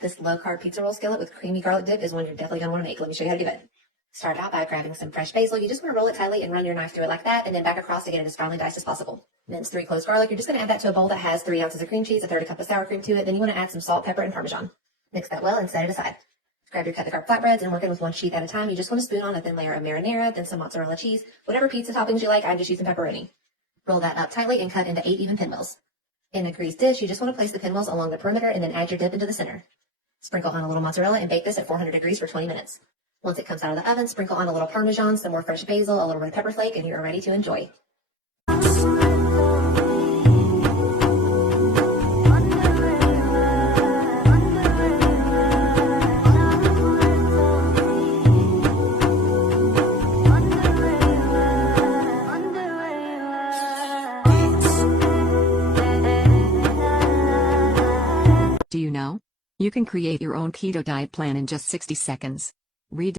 This low-carb pizza roll skillet with creamy garlic dip is one you're definitely going to want to make. Let me show you how to do it. Start out by grabbing some fresh basil. You just want to roll it tightly and run your knife through it like that, and then back across to get it as finely diced as possible. Mince 3 cloves garlic. You're just going to add that to a bowl that has 3 ounces of cream cheese, a third cup of sour cream to it. Then you want to add some salt, pepper, and Parmesan. Mix that well and set it aside. Grab your cut the carb flatbreads and working with one sheet at a time. You just want to spoon on a thin layer of marinara, then some mozzarella cheese, whatever pizza toppings you like. I'm just using pepperoni. Roll that up tightly and cut into 8 even pinwheels. In a greased dish, you just want to place the pinwheels along the perimeter and then add your dip into the center. Sprinkle on a little mozzarella and bake this at 400 degrees for 20 minutes. Once it comes out of the oven, sprinkle on a little Parmesan, some more fresh basil, a little red pepper flake, and you're ready to enjoy. Do you know? You can create your own keto diet plan in just 60 seconds. Read